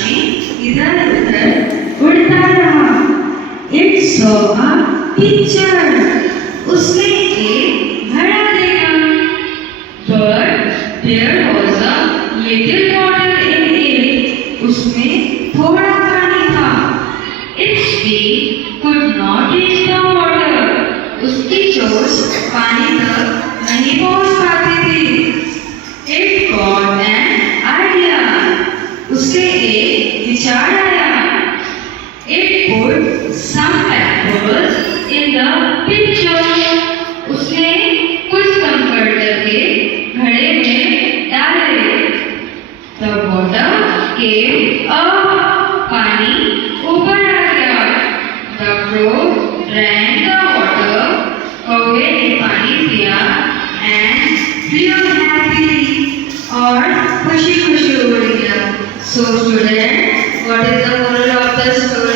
में इधर उधर उड़ता रहा। It saw a picture. उसने एक घड़ा देखा। But there was a little water in it. उसमें थोड़ा पानी था। Its feet could not reach the water. उसकी चोंच पानी तक नहीं पहुंच पाती थी। It got an idea. उसे एक विचार आया। It put some pebbles in the pitcher. उसने कुछ कंकड़ करके घड़े में डाले। The water came up. पानी ऊपर आ गया। The crow drank the water. कौवे ने पानी पिया and flew happily. और खुशी खुशी उड़ गया। So student, what is the moral of the story?